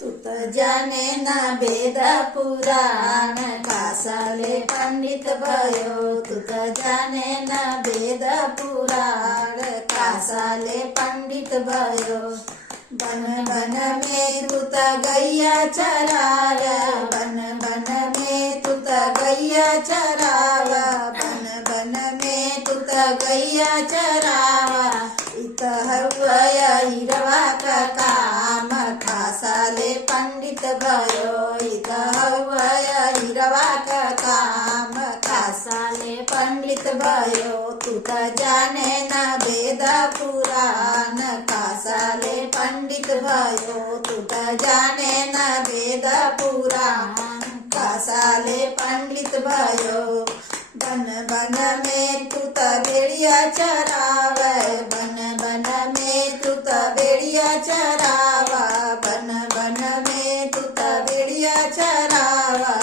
तू त जाने ना वेद पुराण कासाले पंडित भयो। तू त जाने ना वेद पुराण कासाले पंडित भयो। बन बन में तू त गैया चराव, बन बन में तू त गैया चराव, बन बन में तू त गैया चरावा। इत हवया हिरवा का काम कासाले पंडित भयो। इत हवया हिरवा का काम कासाले पंडित भयो। तू त जाने ना वेद पुराण कासाले पंडित भयो। तू त जाने ना वेद पुराण कासाले पंडित भयो। बन बन में तू त भेड़िया चरावे, बन बन में तू त भेड़िया चरावा, बन बन में तू त भेड़िया चरावा।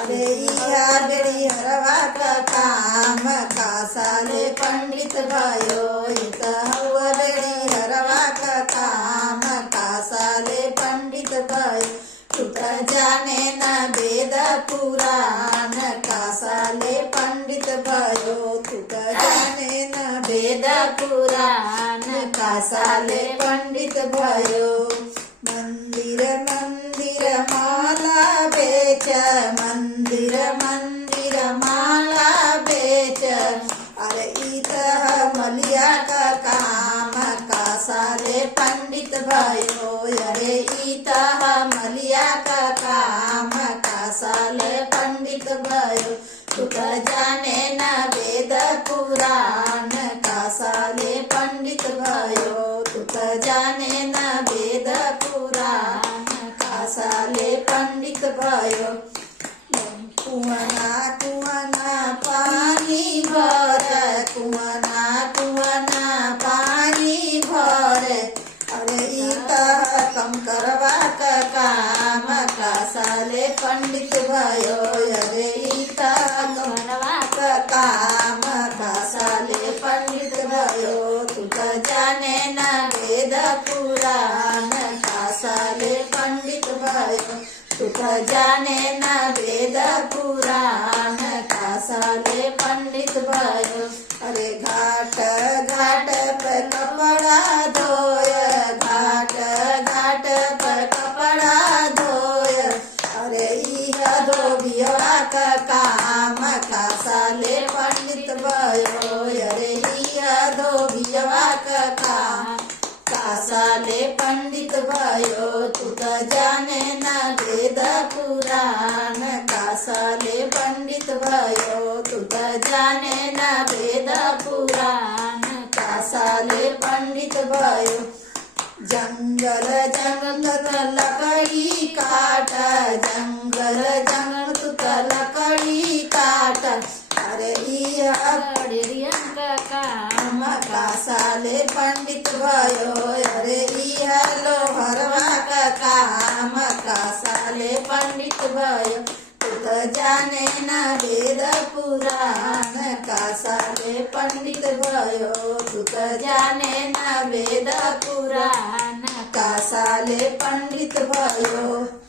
अरे इहा बेड़ी हरवा का काम कासाले पंडित भयो। इत हवा बेड़ी हरवा का काम कासाले पंडित भयो। तू त जाने ना वेद पुराण कासाले पंडित भयो। तू त जाने ना वेद पुराण कासाले पंडित भयो। मंदिर मंदिर माला बेच, मंदिर मंदिर माला बेच। अरे इत मलिया का काम कासाले पंडित भयो। अरे इत मलिया का काम कासाले पंडित भयो। तू त जाने ना वेद पुराण कासाले पंडित भयो। तू त जाने ना वेद पुराण कासाले पंडित भयो। कुआना कुआना पानी भर, कुआना कुआना पानी भर। अरे इत कम करवा का काम कासाले पंडित भयो। अरे इत करवा का काम कासाले पंडित भयो। तू त जाने ना वेद पुराण कासाले पंडित भयो। तू त जाने ना वेद पुराण कासाले पंडित भयो। अरे घाट घाट पर कपड़ा धोय, घाट घाट पर कपड़ा धोय। अरे इहा धोबिया का काम कासाले पंडित भयो। अरे इहा धोबिया का काम कासाले पंडित भयो। तू त जाने ना वेद पुराण कासाले पंडित भयो। तू त जाने ना वेद पुराण कासाले पंडित भयो। जंगल जंगल लकड़ी काट, जंगल जंगल तू त लकड़ी काट। अरे इहा भेड़िया का काम कासाले पंडित भयो। अरे इहा लोहरवा का काम कासाले पंडित भयो। तू त जाने ना वेद पुराण कासाले पंडित भयो। तू त जाने ना वेद पुराण कासाले पंडित भयो।